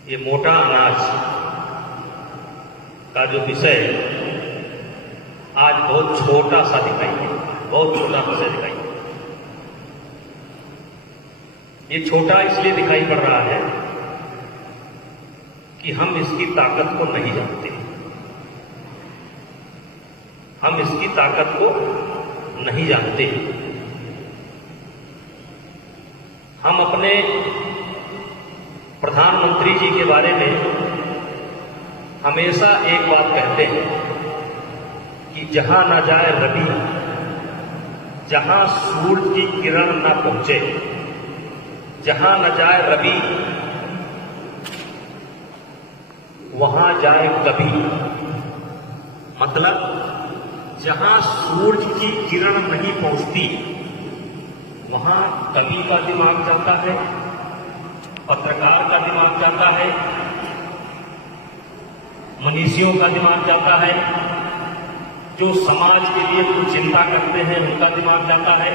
ये मोटा अनाज का जो विषय आज बहुत छोटा सा दिखाई दे, बहुत छोटा विषय दिखाई दे। ये छोटा इसलिए दिखाई पड़ रहा है कि हम इसकी ताकत को नहीं जानते, हम इसकी ताकत को नहीं जानते। हम अपने प्रधानमंत्री जी के बारे में हमेशा एक बात कहते हैं कि जहां न जाए रवि, जहां सूरज की किरण न पहुंचे, जहां न जाए रवि वहां जाए कवि। मतलब जहां सूरज की किरण नहीं पहुंचती वहां कवि का दिमाग जाता है, पत्रकार का दिमाग जाता है, मनीषियों का दिमाग जाता है, जो समाज के लिए कुछ चिंता करते हैं उनका दिमाग जाता है,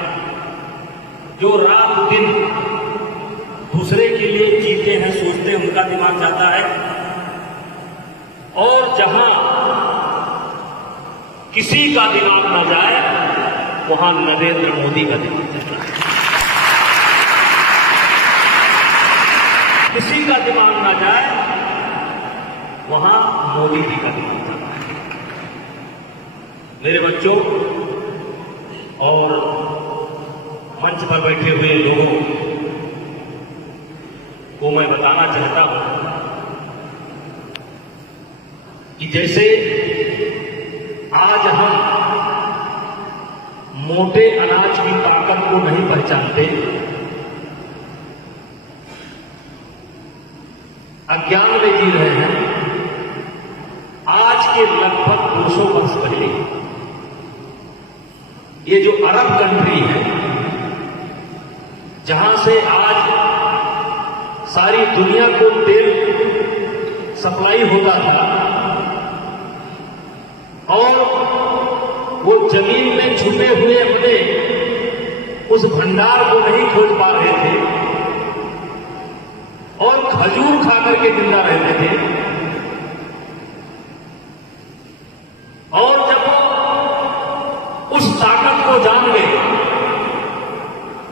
जो रात दिन दूसरे के लिए जीते हैं सोचते हैं उनका दिमाग जाता है। और जहां किसी का दिमाग ना जाए वहां नरेंद्र मोदी का दिमाग जाता है। किसी का दिमाग ना जाए वहां मोदी जी का दिमाग जाता है। मेरे बच्चों और मंच पर बैठे हुए लोगों को मैं बताना चाहता हूं कि जैसे आज हम मोटे अनाज की ताकत को नहीं पहचानते, अज्ञान में जी रहे हैं, आज के लगभग 200 वर्ष पहले ये जो अरब कंट्री है जहां से आज सारी दुनिया को तेल सप्लाई होता था और वो जमीन में छुपे हुए अपने उस भंडार को नहीं खोज पा रहे थे और खजूर खा करके जिंदा रहते थे। और जब वो उस ताकत को जान गए,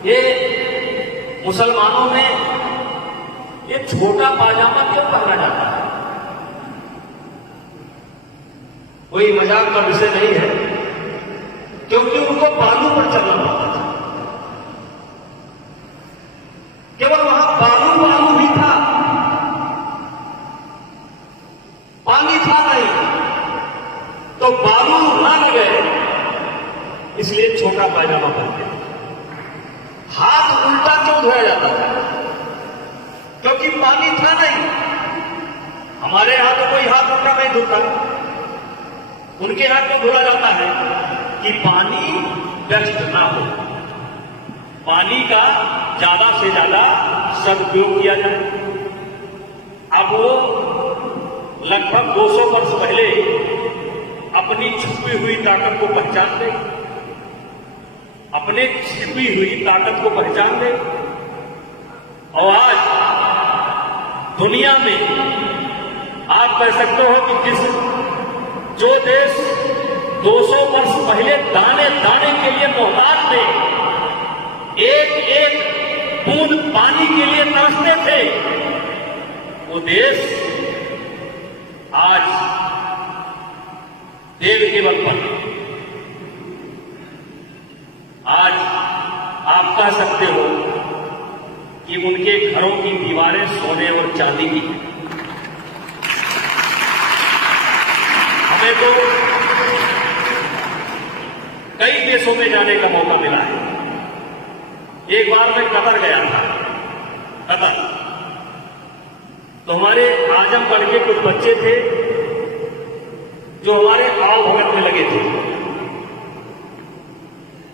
ये मुसलमानों में ये छोटा पाजामा क्यों पहना जाता है, कोई मजाक का विषय नहीं है, क्योंकि उनको बालू पर चलना पड़ता था। केवल वहां बालू बालू ही था, पानी था नहीं, तो बालू ना लगे इसलिए छोटा पायजामा पहनते थे। हाथ उल्टा क्यों धोया जाता था, क्योंकि पानी था नहीं। हमारे यहां तो कोई हाथ उल्टा नहीं धोता, उनके हाथ में धोया जाता है कि पानी व्यस्त ना हो, पानी का ज्यादा से ज्यादा सदुपयोग किया जाए। अब वो लगभग 200 वर्ष पहले अपनी छुपी हुई ताकत को पहचान गए, अपने छिपी हुई ताकत को पहचान गए और आज दुनिया में आप कह सकते हो कि जो देश 200 वर्ष पहले दाने दाने के लिए मोहताज थे, एक एक बूंद पानी के लिए तरसते थे, वो देश आज देव के बल पर, आज आप कह सकते हो कि उनके घरों की दीवारें सोने और चांदी की हैं। हमें तो कई देशों में जाने का मौका मिला है। एक बार मैं कतर गया था, कतर, तो हमारे आजमगढ़ के कुछ बच्चे थे जो हमारे आओ भगत में लगे थे।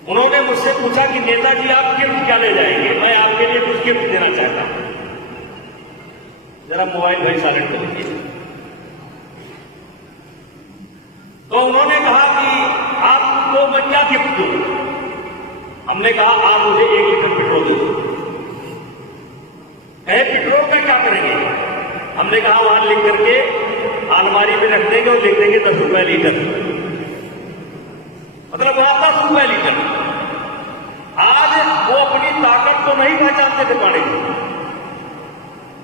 उन्होंने मुझसे पूछा कि नेताजी आप गिफ्ट क्या ले जाएंगे, मैं आपके लिए कुछ गिफ्ट देना चाहता हूं। जरा मोबाइल भाई साइलेंट कर लीजिए। तो उन्होंने कहा कि आपको मैं क्या गिफ्ट दूं। हमने कहा आप मुझे 1 लीटर पेट्रोल दे दो। कहे पेट्रोल का क्या करेंगे, हमने कहा वहां लिख करके अलमारी में रख देंगे और लिख देंगे 10 रुपए लीटर, मतलब वहां 10 रुपए लीटर। आज वो अपनी ताकत को नहीं पहचानते थे पानी को,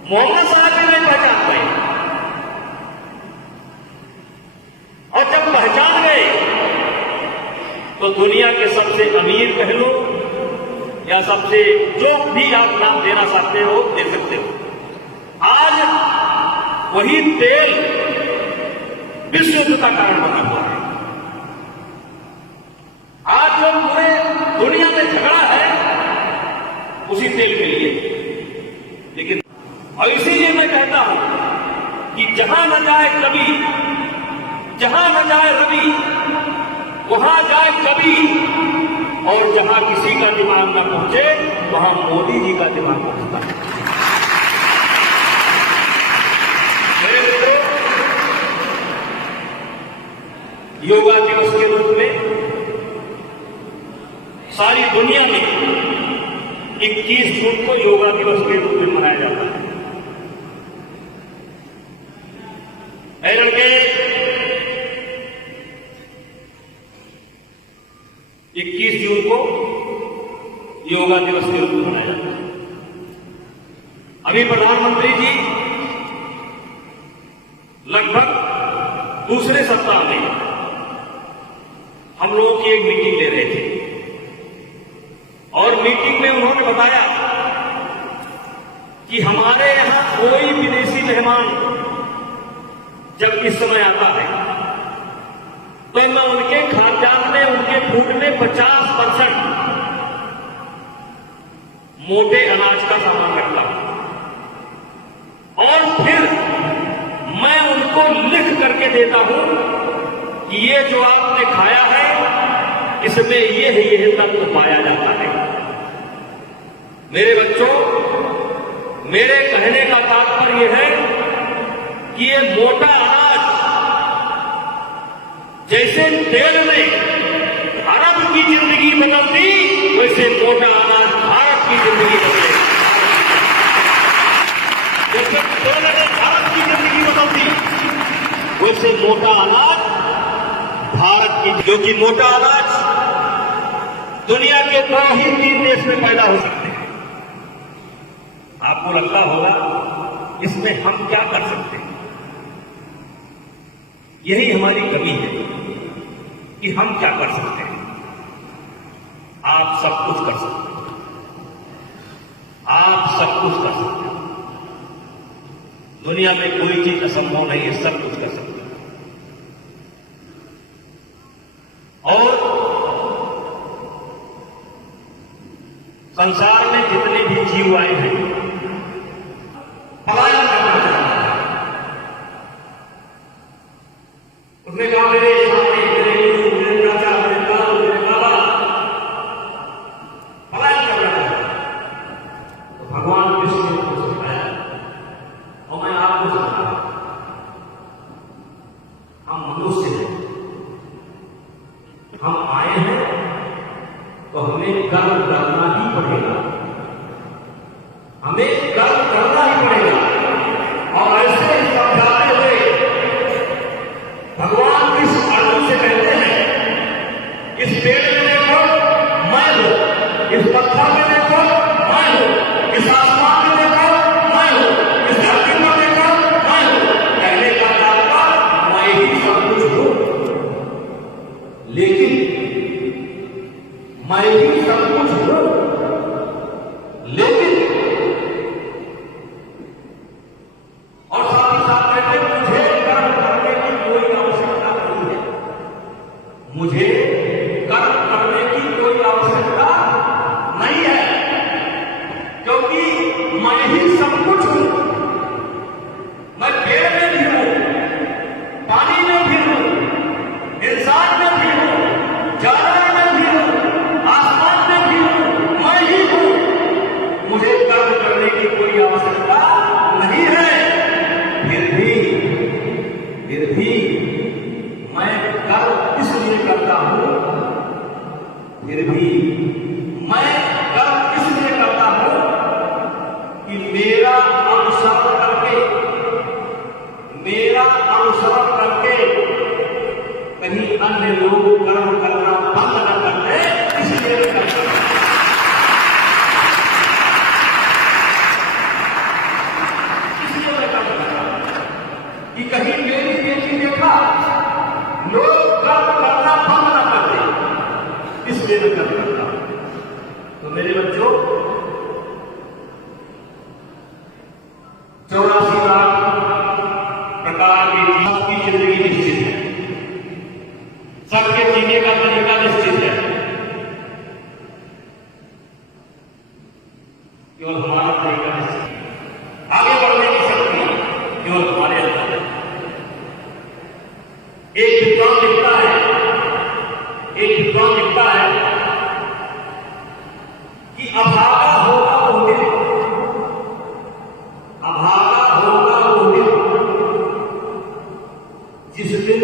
मोहम्मद साहब भी नहीं पहचान पाए, और जब पहचान गए तो दुनिया के सबसे अमीर कह लो या सबसे जो भी आप नाम देना चाहते हो दे सकते हो। आज वही तेल विश्व युद्ध का कारण बना हुआ है। आज जो पूरे दुनिया में झगड़ा है उसी तेल के लिए। लेकिन और इसीलिए मैं कहता हूं कि जहां न जाए कभी, जहां न जाए रवि वहां जाए कभी, और जहां किसी का दिमाग न पहुंचे वहां मोदी जी का दिमाग पहुंचता है। मेरे मित्रों, योगा दिवस के रूप में सारी दुनिया में 21 जून को योगा दिवस के रूप में मनाया जाता है। केरल के 21 जून को योगा दिवस के रूप में मनाया जाता है। अभी प्रधानमंत्री जी लगभग दूसरे सप्ताह में हम लोगों की एक मीटिंग ले रहे थे, और मीटिंग में उन्होंने बताया कि हमारे यहां कोई विदेशी मेहमान जब इस समय आता है तो मैं उनके खाद्यान्न में, उनके फूड में 50% मोटे अनाज का सामान रखता हूं, और फिर मैं उनको लिख करके देता हूं कि ये जो आपने खाया है इसमें ये तत्व पाया जाता है। मेरे बच्चों, मेरे कहने का तात्पर्य है कि ये मोटा अनाज जैसे तेल ने अरब की जिंदगी बदल दी, वैसे मोटा अनाज भारत की जिंदगी बदलेगा। जैसे तेल ने भारत की जिंदगी बदल दी, वैसे मोटा अनाज भारत की, क्योंकि मोटा अनाज दुनिया के 2 ही 3 देश में पैदा हो सकते हैं। आपको लगता होगा इसमें हम क्या कर सकते हैं? यही हमारी कमी है कि हम क्या कर सकते हैं। आप सब कुछ कर सकते हैं, आप सब कुछ कर सकते हैं। दुनिया में कोई चीज असंभव नहीं है, सब कुछ कर सकते हैं। और संसार में जितने भी जीव आए हैं पलायन करना चाहते हैं। उसने कहा मेरे सामने, मेरे गुरु, मेरे चाचा, मेरे दादा, मेरे बाबा पलायन करना चाहते हैं। तो भगवान विष्णु ने मुझे सिखाया, और मैं आपको सिखा, हम मनुष्य हैं, हम आए हैं तो हमें कर्म करना ही पड़ेगा। मेरा अनुसरण करके कहीं अन्य लोग कर्म करना बंद न कर दे, इसलिए मैं करता हूं। इसलिए मैं करता हूं कि कहीं मेरी बेटी देखा लोग कर्म करना बंद न कर दे, इसलिए मैं करता हूं। तो मेरे बच्चों, 84 लाख प्रकार की जीवन की जिंदगी निश्चित है, सबके जीने का तरीका निश्चित है, केवल हमारा तरीका निश्चित है। आगे बढ़ने की शक्ति केवल हमारे अंदर है। एक विद्वान लिखता है कि अभागा होगा वो दिन, अभागा होगा वो दिन जिस दिन